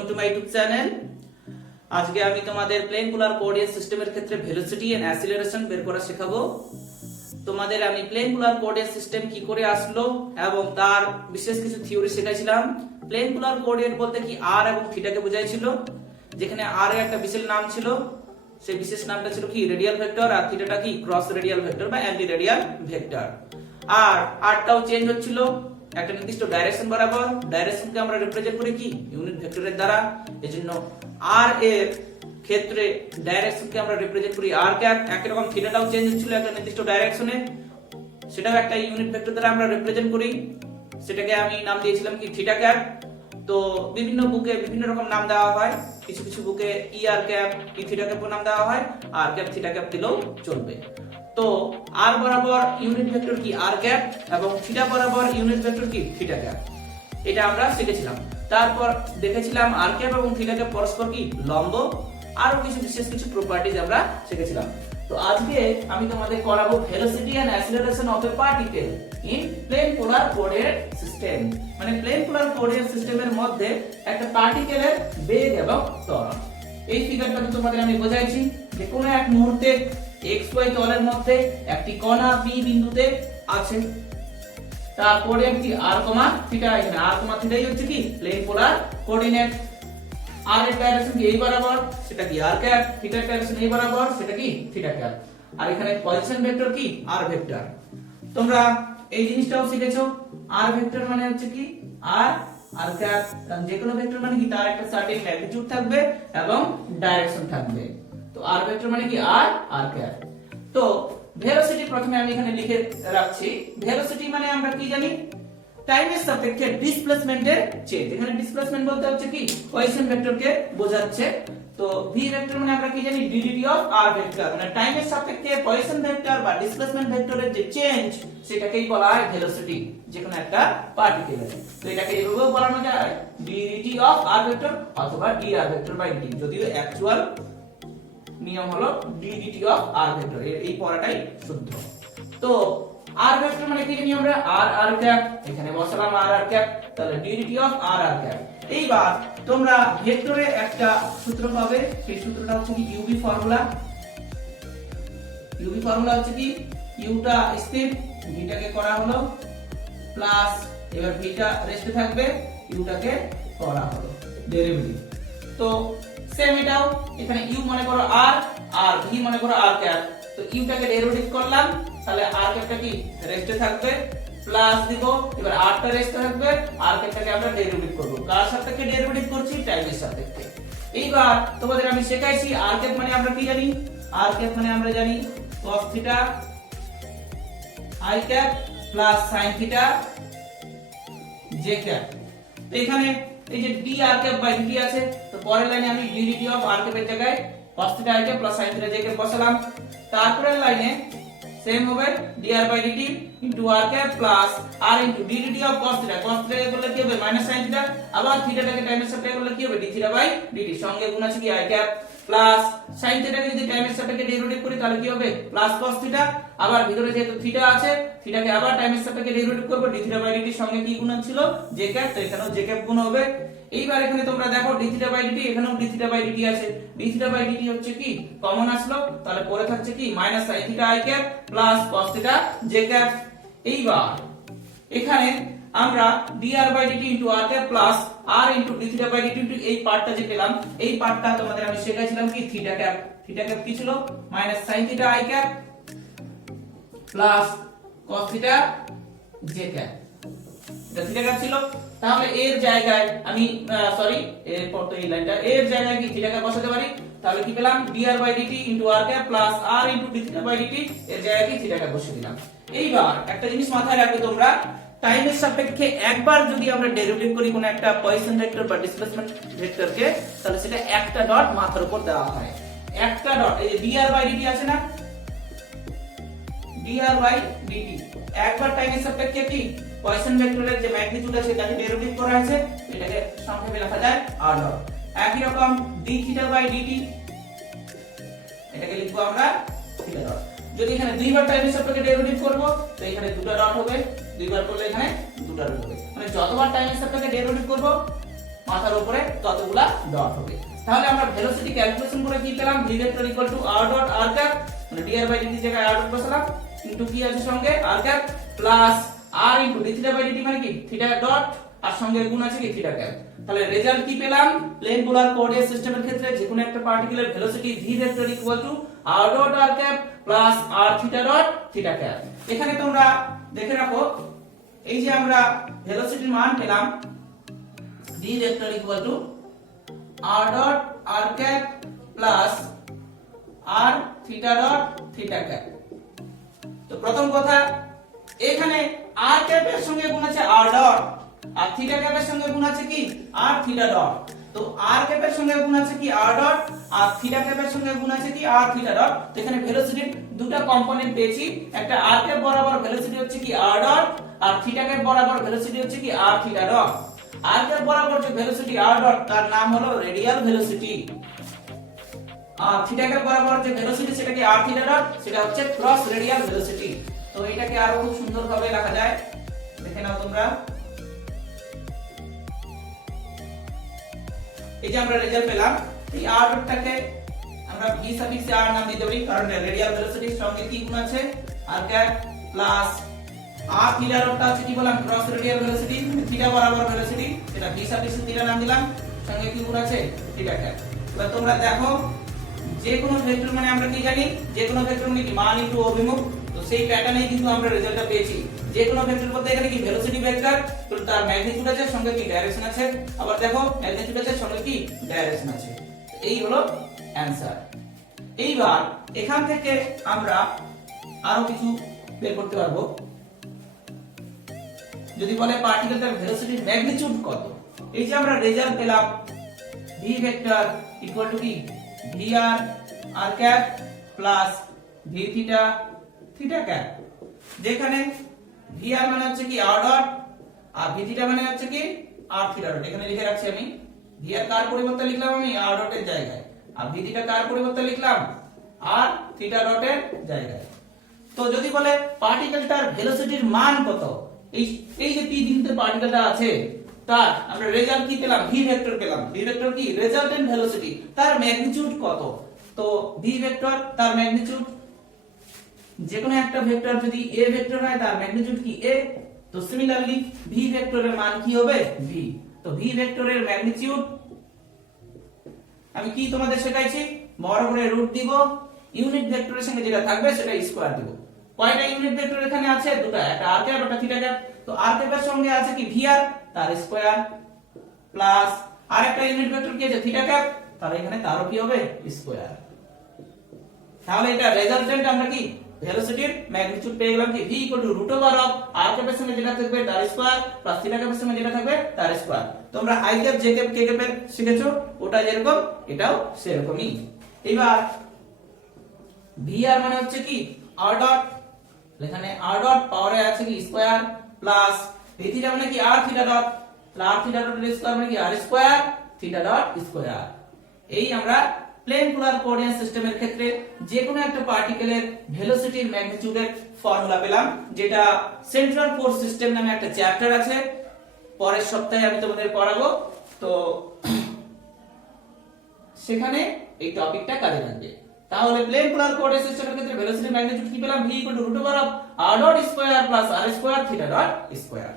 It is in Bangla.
Welcome to my YouTube channel. আজকে আমি তোমাদের প্লেন পোলার কোঅর্ডিনেট সিস্টেমের ক্ষেত্রে ভেলোসিটি এন্ড অ্যাসিলারেশন বের করা শেখাবো। তোমাদের আমি প্লেন পোলার কোঅর্ডিনেট সিস্টেম কি করে আসলো এবং তার বিশেষ কিছু থিওরি শেখাইছিলাম। প্লেন পোলার কোঅর্ডিনেট বলতে কি আর এবং থিটাকে বোঝাইছিল, যেখানে আর এর একটা বিশেষ নাম ছিল, সেই বিশেষ নামটা ছিল কি রেডিয়াল ভেক্টর, আর থিটাটা কি ক্রস রেডিয়াল ভেক্টর বা অ্যান্টি রেডিয়াল ভেক্টর। আর আরটাও চেঞ্জ হচ্ছিল একটা নির্দিষ্ট ডাইরেকশন বরাবর। ডাইরেকশনকে আমরা রিপ্রেজেন্ট করি কি ইউনিট ভেক্টরের দ্বারা। এজন্য আর এর ক্ষেত্রে ডাইরেকশনকে আমরা রিপ্রেজেন্ট করি আর ক্যাপ। একই রকম থিটাটাও চেঞ্জ হচ্ছিল একটা নির্দিষ্ট ডাইরেকশনে, সেটাও একটা ইউনিট ভেক্টর দ্বারা আমরা রিপ্রেজেন্ট করি, সেটাকে আমি নাম দিয়েছিলাম কি থিটা ক্যাপ। তো বিভিন্ন বুকে বিভিন্ন রকম নাম দেওয়া হয়, কিছু কিছু বুকে ই আর ক্যাপ ই থিটা ক্যাপ নাম দেওয়া হয়, আর ক্যাপ থিটা ক্যাপ দিলেও চলবে। তো আর বরাবর ইউনিট ভেক্টর কি আর ক্যাপ এবং থিটা বরাবর ইউনিট ভেক্টর কি থিটা ক্যাপ, এটা আমরা শিখেছিলাম। তারপর দেখেছিলাম আর ক্যাপ এবং থিটা ক্যাপ পরস্পর কি লম্ব, আরো কিছু বিশেষ কিছু প্রপার্টিজ আমরা শিখেছিলাম। তো আজকে আমি তোমাদের করাবো velocity and acceleration of a particle in plane polar coordinate system. মানে প্লেন পোলার কোঅর্ডিনেট সিস্টেমের মধ্যে একটা পার্টিকেলের বেগ এবং ত্বরণ। এই ফিগারটাতে তোমাদের আমি বোঝাইছি যে কোনো এক মুহূর্তে xy তলের মধ্যে একটি কণা p বিন্দুতে আছে, তার কোঅর্ডিনেট কি r, থিটা। এখানে r, থিটাই হচ্ছে কি প্লেন পোলার কোঅর্ডিনেট। r এর ডাইরেকশন কি এই বরাবর, সেটা কি r ক্যাপ। থিটার ডাইরেকশন এই বরাবর, সেটা কি থিটা ক্যাপ। আর এখানে পজিশন ভেক্টর কি r ভেক্টর। তোমরা এই জিনিসটাও শিখেছো, r ভেক্টর মানে হচ্ছে কি r ক্যাপ। কারণ যে কোনো ভেক্টর মানে কি তার একটা সার্টেন ম্যাগনিটিউড থাকবে এবং ডাইরেকশন থাকবে। তো r ভেক্টর মানে কি r ক্যাপ। তো ভেলোসিটি প্রথমে আমি এখানে লিখে রাখছি। ভেলোসিটি মানে আমরা কি জানি, টাইমের সাপেক্ষে ডিসপ্লেসমেন্টের চেঞ্জ। এখানে ডিসপ্লেসমেন্ট বলতে হচ্ছে কি পজিশন ভেক্টরকে বোঝাচ্ছে। তো v ভেক্টর মানে আমরা কি জানি ডিডিটি অফ r ভেক্টর, মানে টাইমের সাপেক্ষে পজিশন ভেক্টর বা ডিসপ্লেসমেন্ট ভেক্টরের যে চেঞ্জ সেটাকেই বলা হয় ভেলোসিটি যে কোনো একটা পার্টিকেলের। তো এটাকে এভাবেও বলানো যায় ডিডিটি অফ r ভেক্টর অথবা dr ভেক্টর বাই dt, যদিও অ্যাকচুয়াল নিয়ম হলো ডিডিটি অফ r ভেক্টর, এই পড়াটাই শুদ্ধ। তো r ভেক্টর মানে কি জানি আমরা r ক্যাপ, এখানে বসালাম r ক্যাপ, তাহলে ডিডিটি অফ r ক্যাপ। এইবার তোমরা ভেক্টরে একটা সূত্র পাবে, সেই সূত্রটা হচ্ছে কি ইউভি ফর্মুলা। ইউভি ফর্মুলা হচ্ছে কি ইউটা স্থির, ভিটাকে করা হলো প্লাস, এবার ভিটা রেস্টে থাকবে, ইউটাকে করা হলো ডেরিভেটিভ। তো সেম এটাও এখানে ইউ মনে করো r আর ভি মনে করো r ক্যাপ। তো ইউটাকে ডেরিভেটিভ করলাম, তাহলে r ক্যাপটা কি রেস্টে থাকবে, প্লাস দিব, এবার r টা রেস্টে থাকবে, r ক্যাপটাকে আমরা ডেরিভেটিভ করব। কার সাপেক্ষে ডেরিভেটিভ করছি, টাইমের সাপেক্ষে। এইবার তোমাদের আমি শেখাইছি r ক্যাপ মানে আমরা কি জানি, r ক্যাপ মানে আমরা জানি cos theta i cap plus sin theta j cap. তো এখানে এই যে dr ক্যাপ বাই dt আছে, তো পরের লাইনে আমি dt অফ r ক্যাপের জায়গায় cos theta i cap plus sin theta j cap বসালাম। তারপরের লাইনে সেম হবে dr by dt into r cap plus r into dt of cos theta. cos theta করলে কি হবে মাইনাস sin থিটা, আবার থিটাটাকে টাইমের সাপেক্ষে করলে কি হবে d থিটা বাই dt, সঙ্গে গুণ আছে কি i ক্যাপ প্লাস sin থিটাকে যদি টাইমের সাপেক্ষে ডেরিভেটিভ করি তাহলে কি হবে প্লাস cos থিটা, আবার ভিতরে যেহেতু থিটা আছে থিটাকে আবার টাইমের সাপেক্ষে ডেরিভেটিভ করব, d থিটা বাই dt সঙ্গে কি গুণ ছিল j ক্যাপ, তো এখানেও j ক্যাপ গুণ হবে। এইবার এখানে তোমরা দেখো d থিটা বাই dt, এখানেও d থিটা বাই dt আছে, d থিটা বাই dt হচ্ছে কি কমন আসলো, তাহলে পরে থাকছে কি minus sin theta i cap plus cos theta j cap. এইবার এখানে আমরা dr by dt into r cap plus r into d theta by dt into এই পার্টটা যে পেলাম, এই পার্টটা তোমাদের আমি শেখাইছিলাম কি থিটা ক্যাপ। থিটা ক্যাপ কি ছিল minus sin theta i cap plus cos theta j cap, এটা থিটা ক্যাপ ছিল। তাহলে এর জায়গায় আমি এরপর তো এই লাইনটা এর জায়গায় কি থিটা ক্যাপ বসাতে পারি, তাহলে কি পেলাম dr by dt into r cap plus r into d theta by dt, এর জায়গায় কি থিটা ক্যাপ বসিয়ে দিলাম। এইবার একটা জিনিস মাথায় রাখবে তোমরা, টাইমের সাপেক্ষে একবার যদি আমরা ডেরিভেটিভ করি কোন একটা পজিশন ভেক্টর বা ডিসপ্লেসমেন্ট ভেক্টরকে, তাহলে সেটা একটা ডট মাথার উপর দেওয়া হয়, একটা ডট। এই যে dr বাই dt আছে না, dr বাই dt একবার টাইমের সাপেক্ষে কি পজিশন ভেক্টরের যে ম্যাগনিটিউড আছে তাকে ডেরিভেটিভ করা আছে, এটাকে সংক্ষেপে লেখা যায় r ডট। একই রকম d থিটা বাই dt, এটাকে লিখবো আমরা থিটা ডট। যদি এখানে দুইবার টাইমের সাপেক্ষে ডেরিভেটিভ করব, তো এখানে দুটো ডট হবে, দুইবার করলে এখানে দুটো ডট হবে, মানে যতবার টাইমের সাপেক্ষে ডেরিভেটিভ করব মাথার উপরে ততগুলা ডট হবে। তাহলে আমরা ভেলোসিটি ক্যালকুলেশন করে কি পেলাম, v vector equal to r dot r cap, মানে dr বাই dt জায়গায় r ডট বসালাম, ইনটু কি আছে সঙ্গে r cap, plus r into d theta by dt মানে কি থিটা ডট, আর সঙ্গে গুণ আছে কি থিটা ক্যাপ। তাহলে রেজাল্ট কি পেলাম, প্লেন পোলার কোঅর্ডিনেট সিস্টেমের ক্ষেত্রে যে কোনো একটা particular velocity v vector equal to r dot r cap plus r theta dot theta cap. এখানে তোমরা দেখে রাখো, এই যে আমরা ভেলোসিটির মান পেলাম v vector equal to r dot r cap plus r theta dot theta cap. তো প্রথম কথা, এখানে r ক্যাপের সঙ্গে গুণ আছে r ডট, আর থিটা ক্যাপের সঙ্গে গুণ আছে কি r থিটা ডট। তো r ক্যাপের সঙ্গে গুণ আছে কি r ডট, আর থিটা ক্যাপের সঙ্গে গুণ আছে কি r থিটা ডট। তো এখানে ভেলোসিটির দুটো কম্পোনেন্ট পেয়েছি, একটা r ক্যাপ বরাবর ভেলোসিটি হচ্ছে কি r ডট, আর থিটা ক্যাপ বরাবর ভেলোসিটি হচ্ছে কি r theta dot. r cap বরাবর যে ভেলোসিটি r ডট তার নাম হলো রেডিয়াল ভেলোসিটি, আর থিটা ক্যাপ বরাবর যে ভেলোসিটি সেটা কি r থিটা ডট, সেটা হচ্ছে ক্রস রেডিয়াল ভেলোসিটি। তো এটাকে আরো খুব সুন্দরভাবে লেখা যায়, দেখে নাও তোমরা। এই যে আমরা রেজাল্ট পেলাম, এই r ডটটাকে আমরা v সাফিক্স r নাম দিতে পারি, কারণ রেডিয়াল ভেলোসিটির সঙ্গে কি গুণ আছে r cap plus r theta ডটটা হচ্ছে কি বললাম ক্রস রেডিয়াল ভেলোসিটি, থিটা বরাবর ভেলোসিটি, সেটা v সাফিক্স থিটা নাম দিলাম, সঙ্গে কি গুণ আছে থিটা ক্যাপ। এবার তোমরা দেখো, যে কোনো ভেক্টর মানে আমরা কি জানি, যে কোনো ভেক্টর মানে কি মান ইনটু অভিমুখ। তো সেই প্যাটার্নেই কিন্তু আমরা রেজাল্টটা পেয়েছি। যে কোনো ভেক্টর বলতে এখানে কি ভেলোসিটি ভেক্টর, তো তার ম্যাগনিটিউড আছে সঙ্গে কি ডাইরেকশন আছে, আবার দেখো ম্যাগনিটিউড আছে সঙ্গে কি ডাইরেকশন আছে। এই হলো অ্যানসার। এইবার এখান থেকে আমরা আরো কিছু বের করতে পারবো। যদি বলে পার্টিকেলটার ভেলোসিটির ম্যাগনিটিউড কত, এই যে আমরা রেজাল্ট পেলাম v ভেক্টর ইকুয়াল টু কি vr r cap plus v theta theta cap, যেখানে vr মানে হচ্ছে কি r ডট, আর v থিটা মানে হচ্ছে কি r থিটা ডট। এখানে লিখে রাখছি আমি, vr কার পরিবর্তে লিখলাম আমি r ডটের জায়গায়, আর v থিটা কার পরিবর্তে লিখলাম r থিটা ডটের জায়গায়। তো যদি বলে পার্টিকেলটার ভেলোসিটির মান কত, এই যে p বিন্দুতে পার্টিকেলটা আছে তার আমরা রেজাল্ট কি পেলাম, v ভেক্টর পেলাম। v ভেক্টর কি রেজাল্টেন্ট ভেলোসিটি, তার ম্যাগনিটিউড কত। তো v ভেক্টর তার ম্যাগনিটিউড, যে কোনো একটা ভেক্টর যদি a ভেক্টর হয় তার ম্যাগনিটিউড কি a, তো সিমিলারলি v ভেক্টরের মান কি হবে v। তো v ভেক্টরের ম্যাগনিটিউড আমি কি তোমাদের শেখাইছি, বড় করে রুট দিব, ইউনিট ভেক্টরের সঙ্গে যেটা থাকবে সেটা স্কয়ার দিব। কয়টা ইউনিট ভেক্টর এখানে আছে, দুটো, একটা r ক্যাপ একটা থিটা ক্যাপ। তো r ক্যাপের সঙ্গে আছে কি vr তার স্কয়ার, প্লাস আরেকটা ইউনিট ভেক্টর কি আছে থিটা ক্যাপ, তাহলে এখানে তারও কি হবে স্কয়ার। তাহলে এটা রেজাল্টেন্ট আমরা কি ভেলোসিটির ম্যাগনিটিউড পেয়ে গেলাম কি v √r ক্যাপের সঙ্গে যেটা থাকবে তার স্কয়ার প্লাস থিটা ক্যাপের সঙ্গে যেটা থাকবে তার স্কয়ার। তোমরা i cap j cap k ক্যাপের শিখেছো, ওটা যেরকম এটাও সেরকমই। এবার vr মানে হচ্ছে কি r ডট, এখানে r ডট পাওয়ারে আছে কি স্কয়ার, প্লাস v থিটা মানে কি r theta dot, r theta ডটের স্কয়ার মানে কি r square theta dot square. এই আমরা প্লেন পোলার কোঅর্ডিনেট সিস্টেমের ক্ষেত্রে যে কোনো একটা পার্টিকেলের ভেলোসিটির ম্যাগনিটিউডের ফর্মুলা পেলাম, যেটা সেন্ট্রাল ফোর্স সিস্টেম নামে একটা চ্যাপ্টার আছে, পরের সপ্তাহে আমি তোমাদের পড়াবো। তো সেখানে এই টপিকটা কাজে লাগবে। তাহলে প্লেন পোলার কোঅর্ডিনেট সিস্টেমের ক্ষেত্রে ভেলোসিটির ম্যাগনিটিউড কি পেলাম, v √r dot square plus r square theta dot square.